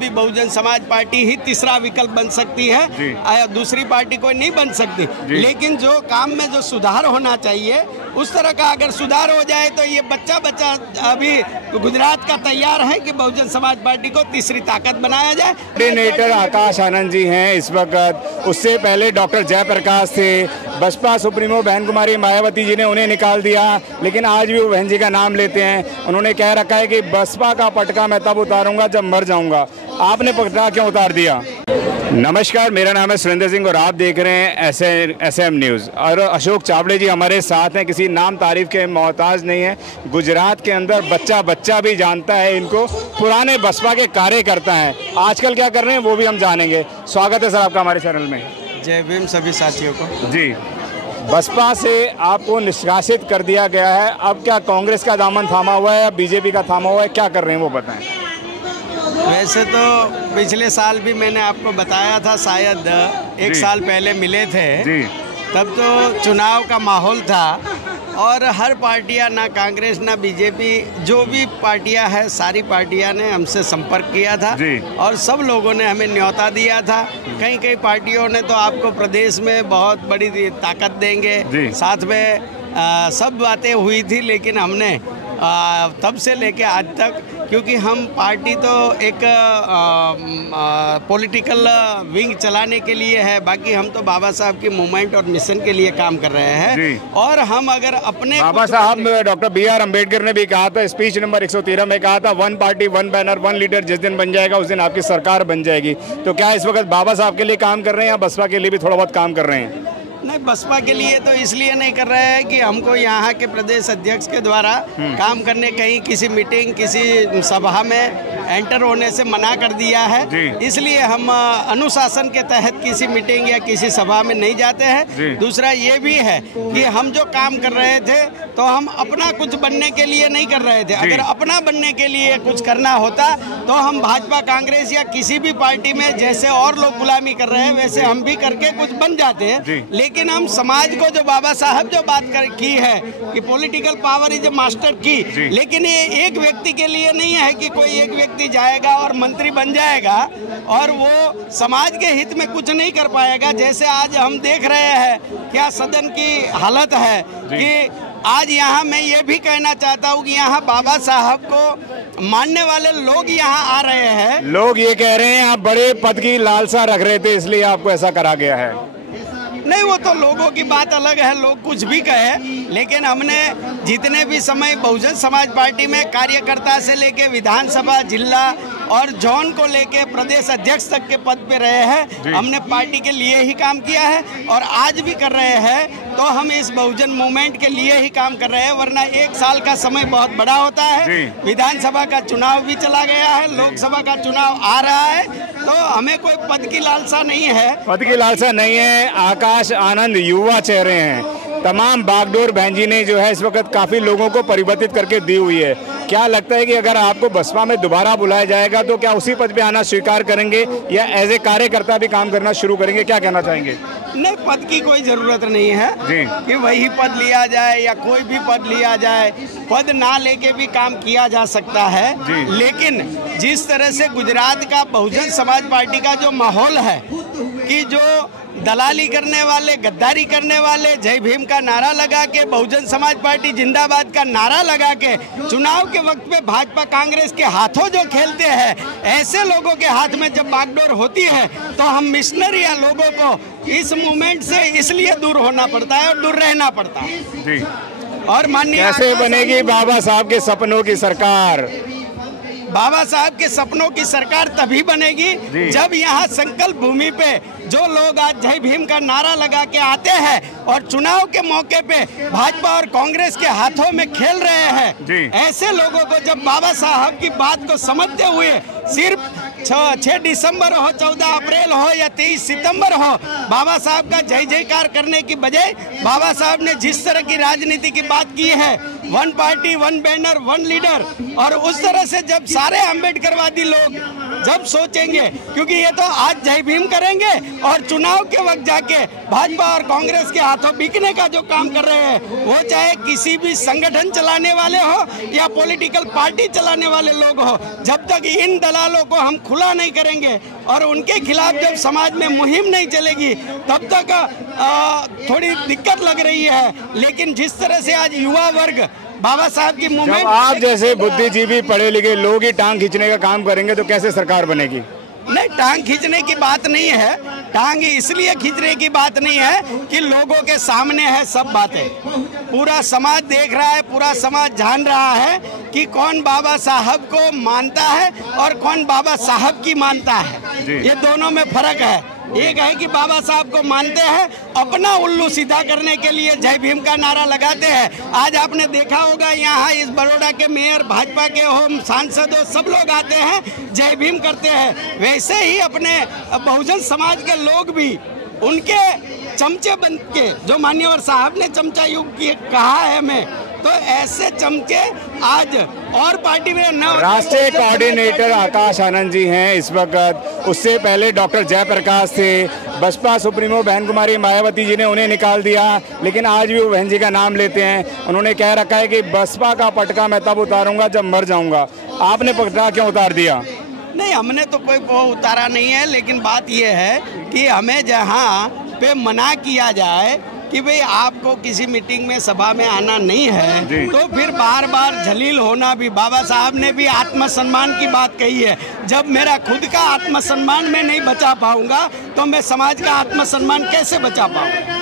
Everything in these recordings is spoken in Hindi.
भी बहुजन समाज पार्टी ही तीसरा विकल्प बन सकती है, दूसरी पार्टी कोई नहीं बन सकती। लेकिन जो काम में जो सुधार होना चाहिए उस तरह का अगर सुधार हो जाए तो ये बच्चा अभी गुजरात का तैयार है कि बहुजन समाज पार्टी को तीसरी ताकत बनाया जाए। कोऑर्डिनेटर आकाश आनंद जी हैं इस वक्त, उससे पहले डॉक्टर जयप्रकाश थे, बसपा सुप्रीमो बहन कुमारी मायावती जी ने उन्हें निकाल दिया, लेकिन आज भी वो बहन जी का नाम लेते हैं। उन्होंने कह रखा है कि बसपा का पटका मैं तब उतारूंगा जब मर जाऊंगा। आपने पटका क्यों उतार दिया? नमस्कार, मेरा नाम है सुरेंद्र सिंह और आप देख रहे हैं SM न्यूज़। और अशोक चावड़े जी हमारे साथ हैं, किसी नाम तारीफ के मोहताज नहीं है। गुजरात के अंदर बच्चा भी जानता है इनको, पुराने बसपा के कार्यकर्ता हैं। आजकल क्या कर रहे हैं वो भी हम जानेंगे। स्वागत है सर आपका हमारे चैनल में। जय भीम सभी साथियों को। जी, बसपा से आपको निष्कासित कर दिया गया है, अब क्या कांग्रेस का दामन थामा हुआ है या बीजेपी का थामा हुआ है, क्या कर रहे हैं वो बताएं। वैसे तो पिछले साल भी मैंने आपको बताया था, शायद एक साल पहले मिले थे जी। तब तो चुनाव का माहौल था और हर पार्टियां, ना कांग्रेस ना बीजेपी, जो भी पार्टियां हैं सारी पार्टियां ने हमसे संपर्क किया था और सब लोगों ने हमें न्योता दिया था। कई पार्टियों ने तो आपको प्रदेश में बहुत बड़ी ताकत देंगे, साथ में सब बातें हुई थी, लेकिन हमने तब से लेके आज तक, क्योंकि हम पार्टी तो एक पॉलिटिकल विंग चलाने के लिए है, बाकी हम तो बाबा साहब की मूवमेंट और मिशन के लिए काम कर रहे हैं। और हम अगर अपने बाबा साहब डॉक्टर BR अम्बेडकर ने भी कहा था, स्पीच नंबर 113 में कहा था, 1 पार्टी 1 बैनर 1 लीडर जिस दिन बन जाएगा उस दिन आपकी सरकार बन जाएगी। तो क्या इस वक्त बाबा साहब के लिए काम कर रहे हैं या बसपा के लिए भी थोड़ा बहुत काम कर रहे हैं? नहीं, बसपा के लिए तो इसलिए नहीं कर रहे हैं कि हमको यहाँ के प्रदेश अध्यक्ष के द्वारा काम करने, कहीं किसी मीटिंग किसी सभा में एंटर होने से मना कर दिया है, इसलिए हम अनुशासन के तहत किसी मीटिंग या किसी सभा में नहीं जाते हैं। दूसरा ये भी है कि हम जो काम कर रहे थे तो हम अपना कुछ बनने के लिए नहीं कर रहे थे। अगर अपना बनने के लिए कुछ करना होता तो हम भाजपा, कांग्रेस या किसी भी पार्टी में जैसे और लोग गुलामी कर रहे हैं वैसे हम भी करके कुछ बन जाते हैं। लेकिन हम समाज को, जो बाबा साहब जो बात की है कि political power is a master की, लेकिन ये एक व्यक्ति के लिए नहीं है कि कोई एक व्यक्ति जाएगा और मंत्री बन जाएगा और वो समाज के हित में कुछ नहीं कर पाएगा। जैसे आज हम देख रहे हैं क्या सदन की हालत है कि आज यहाँ मैं ये भी कहना चाहता हूँ कि यहाँ बाबा साहब को मानने वाले लोग यहाँ आ रहे हैं। लोग ये कह रहे हैं आप बड़े पद की लालसा रख रहे थे इसलिए आपको ऐसा करा गया है। नहीं, वो तो लोगों की बात अलग है, लोग कुछ भी कहे, लेकिन हमने जितने भी समय बहुजन समाज पार्टी में कार्यकर्ता से लेके विधानसभा, जिला और जोन को लेके प्रदेश अध्यक्ष तक के पद पे रहे हैं, हमने पार्टी के लिए ही काम किया है और आज भी कर रहे हैं। तो हम इस बहुजन मूवमेंट के लिए ही काम कर रहे हैं, वरना एक साल का समय बहुत बड़ा होता है। विधानसभा का चुनाव भी चला गया है, लोकसभा का चुनाव आ रहा है, तो हमें कोई पद की लालसा नहीं है। पद की लालसा नहीं है। आकाश आनंद युवा चेहरे हैं, तमाम बागडोर बहन जी ने जो है इस वक्त काफ़ी लोगों को परिवर्तित करके दी हुई है। क्या लगता है कि अगर आपको बसपा में दोबारा बुलाया जाएगा तो क्या उसी पद पे आना स्वीकार करेंगे या एज ए कार्यकर्ता भी काम करना शुरू करेंगे? क्या कहना चाहेंगे? नहीं, पद की कोई ज़रूरत नहीं है कि वही पद लिया जाए या कोई भी पद लिया जाए। पद ना लेके भी काम किया जा सकता है, लेकिन जिस तरह से गुजरात का बहुजन समाज पार्टी का जो माहौल है कि जो दलाली करने वाले, गद्दारी करने वाले, जय भीम का नारा लगा के, बहुजन समाज पार्टी जिंदाबाद का नारा लगा के चुनाव के वक्त पे भाजपा कांग्रेस के हाथों जो खेलते हैं, ऐसे लोगों के हाथ में जब बागडोर होती है तो हम मिशनरी या लोगों को इस मूवमेंट से इसलिए दूर होना पड़ता है और दूर रहना पड़ता है। और माननीय कैसे बनेगी बाबा साहब के सपनों की सरकार? बाबा साहब के सपनों की सरकार तभी बनेगी जब यहाँ संकल्प भूमि पे जो लोग आज जय भीम का नारा लगा के आते हैं और चुनाव के मौके पे भाजपा और कांग्रेस के हाथों में खेल रहे हैं, ऐसे लोगों को जब बाबा साहब की बात को समझते हुए सिर्फ 6 दिसंबर हो, 14 अप्रैल हो या 23 सितंबर हो, बाबा साहब का जय जयकार करने की बजाय बाबा साहब ने जिस तरह की राजनीति की बात की है, 1 पार्टी 1 बैनर 1 लीडर, और उस तरह से जब सारे अम्बेडकरवादी लोग जब सोचेंगे, क्योंकि ये तो आज जय भीम करेंगे और चुनाव के वक्त जाके भाजपा और कांग्रेस के हाथों बिकने का जो काम कर रहे हैं, वो चाहे किसी भी संगठन चलाने वाले हो या पॉलिटिकल पार्टी चलाने वाले लोग हो, जब तक इन दलालों को हम खुला नहीं करेंगे और उनके खिलाफ जब समाज में मुहिम नहीं चलेगी, तब तक थोड़ी दिक्कत लग रही है। लेकिन जिस तरह से आज युवा वर्ग बाबा साहब की मूवमेंट, आप जैसे बुद्धिजीवी पढ़े लिखे लोग ही टांग खींचने का काम करेंगे तो कैसे सरकार बनेगी? नहीं, टांग खींचने की बात नहीं है। टांग इसलिए खींचने की बात नहीं है कि लोगों के सामने है सब बातें, पूरा समाज देख रहा है, पूरा समाज जान रहा है कि कौन बाबा साहब को मानता है और कौन बाबा साहब की मानता है। ये दोनों में फर्क है। एक है कि बाबा साहब को मानते हैं, अपना उल्लू सीधा करने के लिए जय भीम का नारा लगाते हैं। आज आपने देखा होगा यहाँ इस बड़ौदा के मेयर, भाजपा के हो, सांसद हो, सब लोग आते हैं, जय भीम करते हैं। वैसे ही अपने बहुजन समाज के लोग भी उनके चमचे बन के, जो मान्यवर साहब ने चमचा युग कहा है हमें, तो ऐसे चमचे आज और पार्टी में राष्ट्रीय कोऑर्डिनेटर आकाश आनंद जी हैं इस वक्त। उससे पहले डॉक्टर जयप्रकाश थे, बसपा सुप्रीमो बहन कुमारी मायावती जी ने उन्हें निकाल दिया, लेकिन आज भी वो बहन जी का नाम लेते हैं। उन्होंने कह रखा है कि बसपा का पटका मैं तब उतारूंगा जब मर जाऊंगा। आपने पटका क्यों उतार दिया? नहीं, हमने तो कोई उतारा नहीं है, लेकिन बात यह है कि हमें जहाँ पे मना किया जाए कि भाई आपको किसी मीटिंग में, सभा में आना नहीं है, तो फिर बार बार जलील होना भी, बाबा साहब ने भी आत्मसम्मान की बात कही है। जब मेरा खुद का आत्मसम्मान मैं नहीं बचा पाऊंगा तो मैं समाज का आत्मसम्मान कैसे बचा पाऊंगा?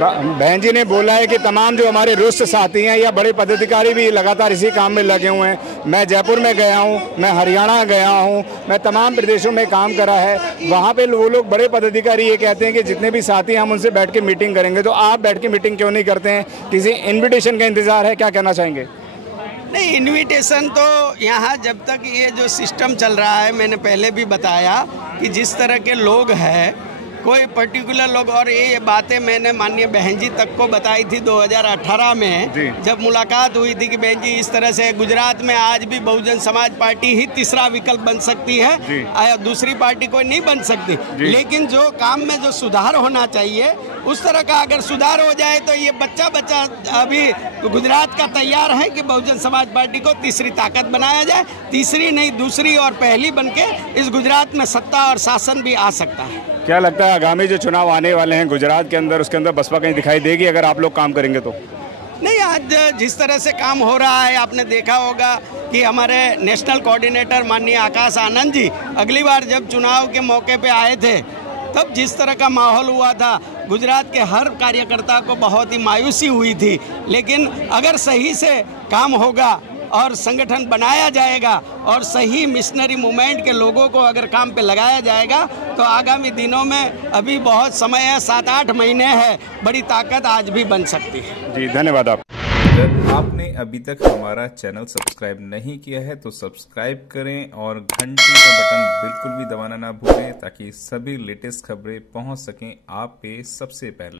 बहन जी ने बोला है कि तमाम जो हमारे रुष्ट साथी हैं या बड़े पदाधिकारी भी लगातार इसी काम में लगे हुए हैं। मैं जयपुर में गया हूं, मैं हरियाणा गया हूं, मैं तमाम प्रदेशों में काम करा है। वहां पे वो लोग बड़े पदाधिकारी ये कहते हैं कि जितने भी साथी हम उनसे बैठ के मीटिंग करेंगे। तो आप बैठ के मीटिंग क्यों नहीं करते हैं? किसी इन्विटेशन का इंतजार है? क्या कहना चाहेंगे? नहीं, इन्विटेशन तो यहाँ जब तक ये जो सिस्टम चल रहा है, मैंने पहले भी बताया कि जिस तरह के लोग हैं, कोई पर्टिकुलर लोग, और ये बातें मैंने माननीय बहन जी तक को बताई थी 2018 में, जब मुलाकात हुई थी कि बहन जी इस तरह से गुजरात में आज भी बहुजन समाज पार्टी ही तीसरा विकल्प बन सकती है, दूसरी पार्टी कोई नहीं बन सकती। लेकिन जो काम में जो सुधार होना चाहिए, उस तरह का अगर सुधार हो जाए तो ये बच्चा अभी गुजरात का तैयार है कि बहुजन समाज पार्टी को तीसरी ताकत बनाया जाए। तीसरी नहीं, दूसरी और पहली बनके इस गुजरात में सत्ता और शासन भी आ सकता है। क्या लगता है आगामी जो चुनाव आने वाले हैं गुजरात के अंदर, उसके अंदर बसपा कहीं दिखाई देगी अगर आप लोग काम करेंगे तो? नहीं, आज जिस तरह से काम हो रहा है, आपने देखा होगा कि हमारे नेशनल कोऑर्डिनेटर माननीय आकाश आनंद जी अगली बार जब चुनाव के मौके पे आए थे, तब जिस तरह का माहौल हुआ था, गुजरात के हर कार्यकर्ता को बहुत ही मायूसी हुई थी। लेकिन अगर सही से काम होगा और संगठन बनाया जाएगा और सही मिशनरी मूवमेंट के लोगों को अगर काम पे लगाया जाएगा, तो आगामी दिनों में, अभी बहुत समय है, 7-8 महीने है, बड़ी ताकत आज भी बन सकती है। जी, धन्यवाद। आप अगर आपने अभी तक हमारा चैनल सब्सक्राइब नहीं किया है तो सब्सक्राइब करें और घंटी का बटन बिल्कुल भी दबाना ना भूलें, ताकि सभी लेटेस्ट खबरें पहुंच सकें आप पे सबसे पहले।